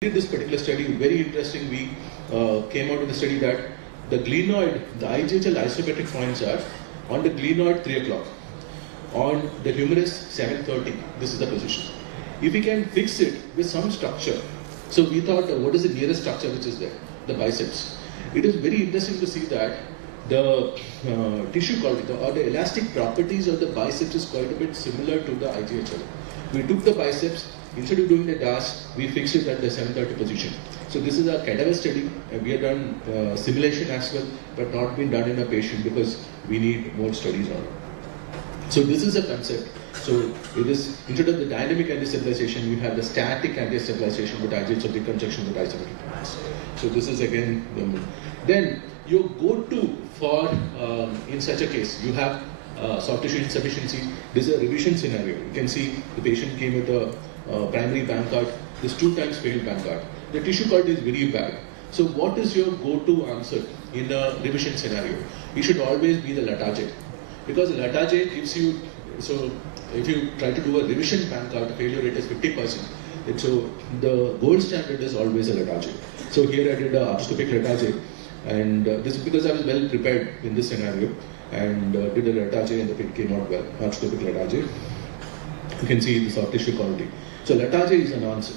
did this particular study, very interesting. We came out with the study that the glenoid, the IGHL isometric points are on the glenoid 3 o'clock, on the humerus 7:30. This is the position. If we can fix it with some structure, so we thought, what is the nearest structure which is there? The biceps. It is very interesting to see that the tissue quality or the elastic properties of the biceps is quite a bit similar to the IGHL. We took the biceps, instead of doing the DAS, we fixed it at the 7:30 position. So this is a cadaver study. We have done simulation as well, but not been done in a patient because we need more studies on it. So this is a concept. So it is, instead of the dynamic anti-stabilization, we have the static anti-stabilization with IGHL reconstruction with isometric points. So this is again then your go-to for in such a case, you have soft tissue insufficiency. This is a revision scenario. You can see the patient came with a primary Bankart. This 2 times failed Bankart. The tissue quality is very bad. So what is your go-to answer in a revision scenario? It should always be the Latarjet, because Latarjet gives you, so if you try to do a revision Bankart, the failure rate is 50%. And so the gold standard is always a Latarjet. So here I did a arthroscopic Latarjet, and this is because I was well prepared in this scenario, and did a Latarjet and the pit came out well, arthroscopic Latarjet. You can see the soft tissue quality. So Latarjet is an answer.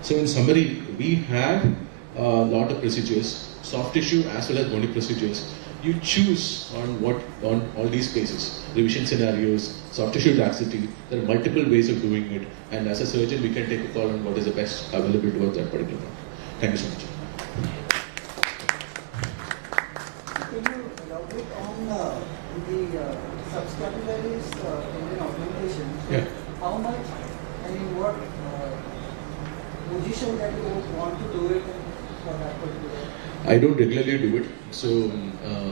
So in summary, we have a lot of procedures, soft tissue as well as bony procedures. You choose on all these spaces, revision scenarios, soft tissue laxity. There are multiple ways of doing it, and as a surgeon, we can take a call on what is the best available towards that particular one. Thank you so much. Can you elaborate on the subscapularis tendon augmentation? Yeah. How much and in what position that you want to do it for that particular? I don't regularly do it. So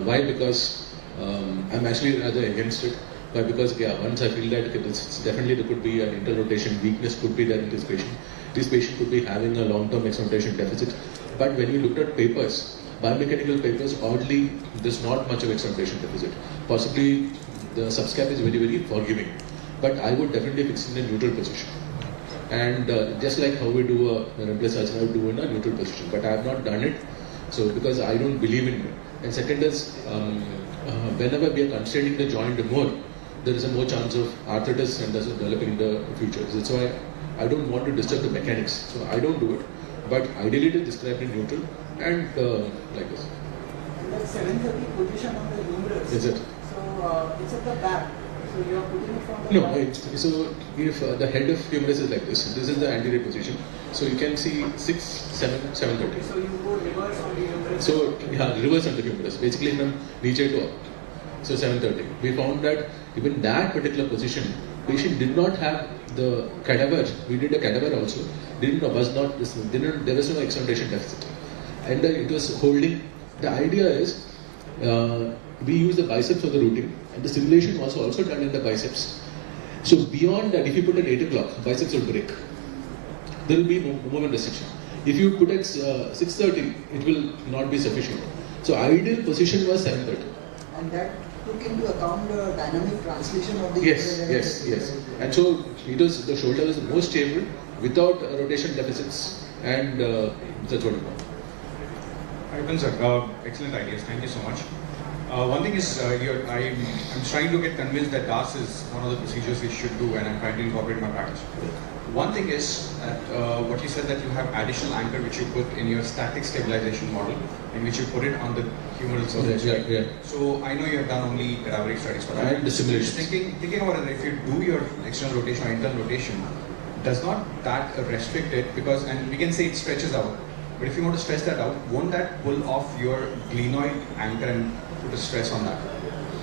why? Because I'm actually rather against it. Why? Because once I feel that definitely there could be an interrotation weakness could be there in this patient. This patient could be having a long-term externalization deficit. But when you looked at papers, biomechanical papers, oddly, there's not much of externalization deficit. Possibly the subscap is very, very forgiving. But I would definitely fix in a neutral position. And just like how we do a replacement, I would do in a neutral position. But I have not done it. So because I don't believe in it. And second is, whenever we are constraining the joint more, there is a more chance of arthritis and doesn't develop in the future. That's why I don't want to disturb the mechanics. So I don't do it. But ideally it is described in neutral and like this. And that 7:30 position on the humerus. Is it? So it's at the back. So you are putting it from the No, back. so if the head of humerus is like this is the anterior position. So you can see 6, 7, 7:30. So you go reverse on the humerus. So yeah, reverse on the humerus, basically from niche to up. So 7:30. We found that even that particular position, patient did not have the cadaver. We did a cadaver also. There was no externalization deficit, and it was holding. The idea is we use the biceps for the routing, and the simulation was also done in the biceps. So beyond that, if you put at 8 o'clock, biceps will break. There will be no movement restriction. If you put at 6:30, it will not be sufficient. So ideal position was 7:30. And that took into account the dynamic translation of the Yes. And so it was, the shoulder was more stable without rotation deficits, and that's what it was. Ayyappan sir, excellent ideas. Thank you so much. One thing is, I'm trying to get convinced that DAS is one of the procedures we should do, and I'm trying to incorporate in my practice. One thing is that what you said, that you have additional anchor which you put in your static stabilization model, in which you put it on the humeral surface. Yeah. So I know you have done only cadaveric studies, but I'm the simulations. thinking about it. If you do your external rotation or internal rotation, does not that restrict it? Because, and we can say it stretches out, but if you want to stretch that out, won't that pull off your glenoid anchor and put a stress on that?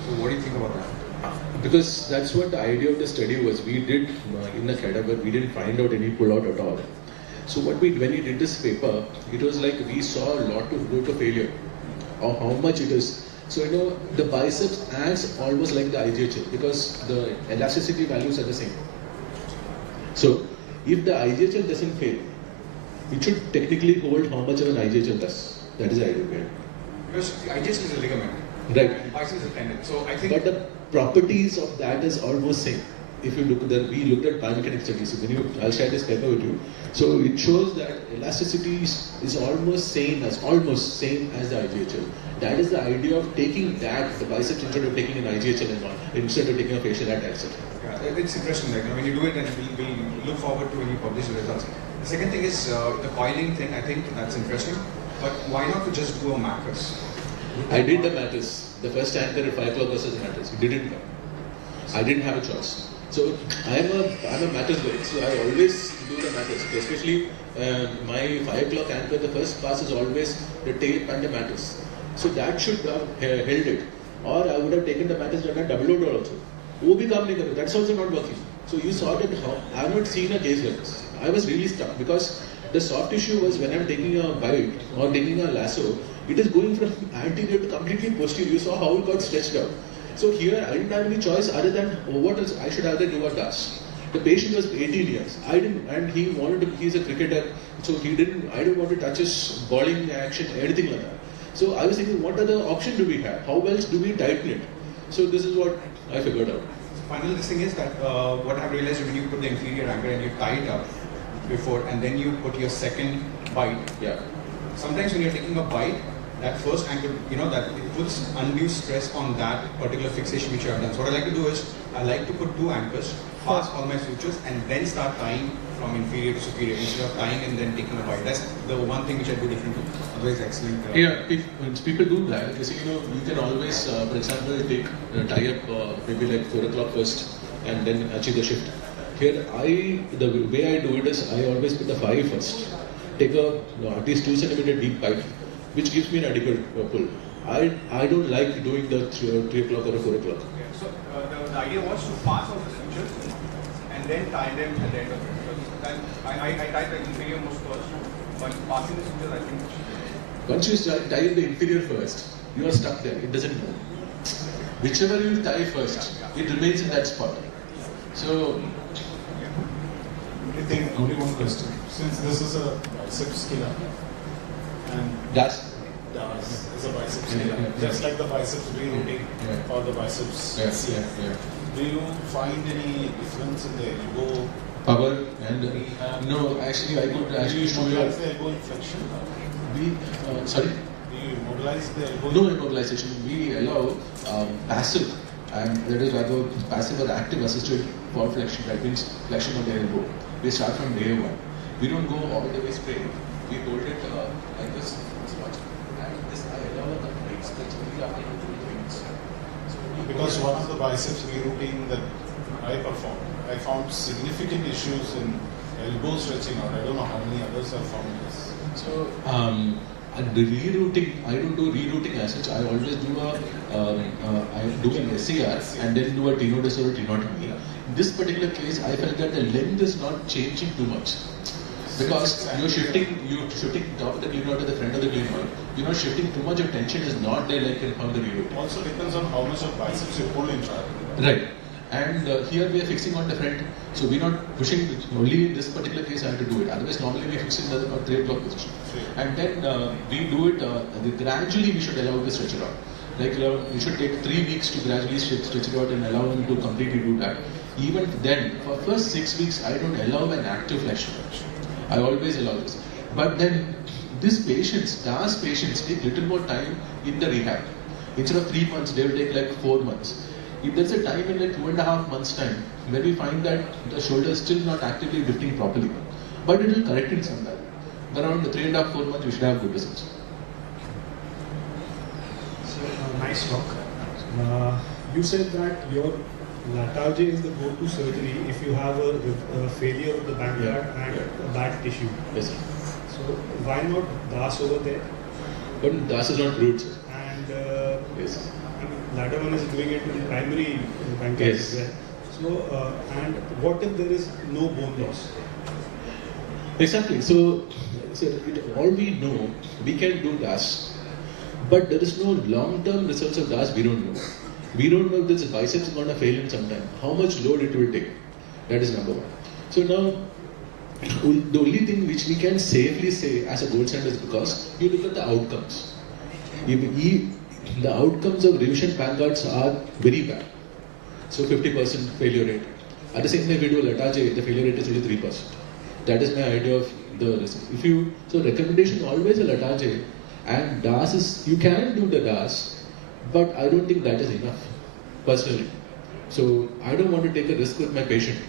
So what do you think about that? Because that's what the idea of the study was. We did in the cadaver, we didn't find out any pull-out at all. So when we did this paper, it was like we saw a lot of route of failure, or how much it is. So the biceps acts almost like the IGHL because the elasticity values are the same. So if the IGHL doesn't fail, it should technically hold how much of an IGHL does. That is the idea behind it. Because IGHL is a ligament. Right. And biceps is a tendon. So I think. But the properties of that is almost same. if you look at we looked at biomechanical studies. So I'll share this paper with you. So it shows that elasticity is almost same as the IGHL. That is the idea of taking the biceps instead of taking an IGHL and one, instead of taking a facial attach. Yeah, it's interesting. Like, when you do it, and we'll look forward to when you publish the results. The second thing is the coiling thing. I think that's interesting. But why not to just do a mattress? I did the mattress. The first anchor at 5 o'clock was a mattress. We didn't know. I didn't have a choice. So I'm a mattress guy. So I always do the mattress. Especially my 5 o'clock anchor, the first pass is always the tape and the mattress. So that should have held it. Or I would have taken the mattress and done double load also. That's also not working. So you saw that I have not seen a case like this. I was really stuck because the soft tissue was when I'm taking a bite or taking a lasso, it is going from anterior to completely posterior. You saw how it got stretched out. So here I didn't have any choice other than what else I should either do or DAS. The patient was 18 years. I didn't, and he's a cricketer, so I didn't want to touch his bowling action, anything like that. So I was thinking, what other option do we have? How else do we tighten it? So this is what I figured out. Final thing is that what I've realized when you put the inferior anchor and you tie it up before, and then you put your second bite. Yeah. Sometimes when you're taking a bite, that first anchor, that it puts undue stress on that particular fixation which you have done. So what I like to do is, I like to put 2 anchors, pass all my sutures, and then start tying from inferior to superior instead of tying and then taking a bite. That's the one thing which I do differently. Otherwise, excellent. When people do that, you see, you can always, for example, tie up maybe like 4 o'clock first, and then achieve the shift. Here, the way I do it is, I always put the 5 first. Take at least 2 centimeter deep bite, which gives me an adequate pull. I don't like doing the 3 o'clock or 4 o'clock. Okay. So the idea was to pass all the sutures and then tie them at the end of it. I tie the inferior most first, but passing the sutures, I think. Once you tie in the inferior first, you are stuck there. It doesn't move. Whichever you tie first, it remains in that spot. So, I think only one question. Since this is a bicep scalar, and DAS is a bicep scalar, just like the biceps rerouting or the biceps CF. Do you find any difference in the elbow power and no, actually I could actually show you. Mobilize the elbow inflection? Sorry? Do you mobilize the elbow? No immobilization. We allow passive, and that is rather passive or active assisted fall flexion. That means flexion of the elbow. We start from day 1. We don't go all the way straight. We hold it like this, and this I allow a complete stretch only after 2 minutes. Because one of the biceps rerouting that I performed, I found significant issues in elbow stretching out. I don't know how many others have found this. So, the rerouting, I don't do rerouting as such. I always do I do an SCR and then do a T-nodus or a T-nod. In this particular case, I felt that the length is not changing too much. Because you're shifting top of the glenoid to the front of the glenoid. You're not shifting too much of tension is not there like in the rerouting. Also depends on how much of biceps you pull in trial. Right. And here we are fixing on the front, so we're not pushing. Only in this particular case I have to do it. Otherwise, normally we fix in the 3 o'clock position. And then we do it gradually. We should allow it to stretch it out. Like we should take 3 weeks to gradually stretch it out and allow them to completely do that. Even then, for first 6 weeks, I don't allow an active flexion. I always allow this. But then, these patients, DAS patients, take little more time in the rehab. Instead of 3 months, they will take like 4 months. If there's a time in like 2.5 months time where we find that the shoulder is still not actively lifting properly, but it will correct in some time. Around 3.5 4 months, we should have good results. So, nice talk. You said that your Latarjet is the go-to surgery if you have a failure of the Bankart and a bad tissue. Yes, sir. So why not DAS over there? But DAS is not root, sir. And Yes. latter one is doing it in primary Bankart Yes. as well. So and what if there is no bone loss? Exactly. So all we know, we can do DAS, but there is no long-term results of DAS. We don't know. We don't know if this biceps is going to fail in some time. How much load it will take. That is number 1. So now, the only thing which we can safely say as a gold standard is because you look at the outcomes. The outcomes of revision Bankarts are very bad. So 50% failure rate, At the same time, if you do a Latage, the failure rate is only 3%. That is my idea of the risk. So recommendation always a Latage, and DAS is, you can do the DAS, but I don't think that is enough, personally. So I don't want to take a risk with my patient.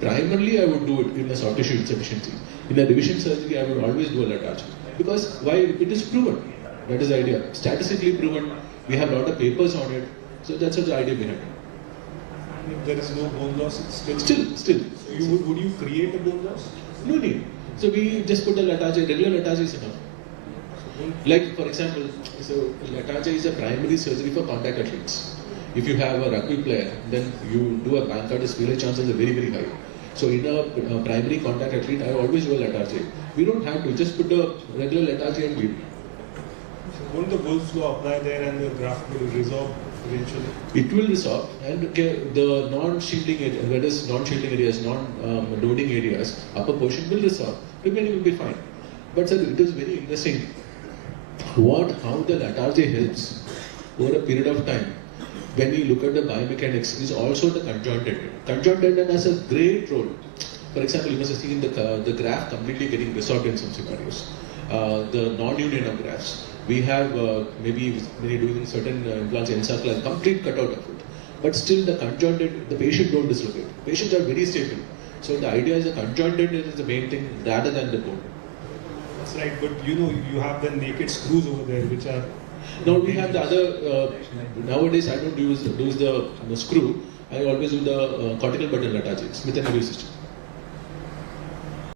Primarily, I would do it in a soft tissue insufficiency. In a revision surgery, I would always do a Latage. Because why? It is proven. That is the idea. Statistically proven. We have a lot of papers on it. So that's the idea behind it. And if there is no bone loss, it's still. Still. So would you create a bone loss? No need. So we just put a Latage, regular Latage is enough. Like for example, so Latage is a primary surgery for contact athletes. If you have a rugby player, then you do a Bankart, his failure chances are very, very high. So in a primary contact athlete, I always do a Latage. We don't have to, just put a regular Latage and bleed. So won't the Wolff's law apply there and the graft will resolve eventually? It will resolve, and the non-shielding areas, that is non-shielding areas, non-loading areas, upper portion will resolve. Remaining will be fine. But sir, it is very interesting how the Latage helps over a period of time. When we look at the biomechanics, is also the conjoint tendon. Conjoint tendon has a great role. For example, you must have seen the graft completely getting resolved in some scenarios. The non-union of grafts. We have maybe when you're doing certain implants, encircle, complete cutout of it. But still the conjoint tendon, the patient don't dislocate. Patients are very stable. So the idea is the conjoint tendon is the main thing rather than the bone. That's right, but you have the naked screws over there which are... Now we have the other, nowadays I don't use the screw, I always do the cortical button Latage, Smith & Nephew system.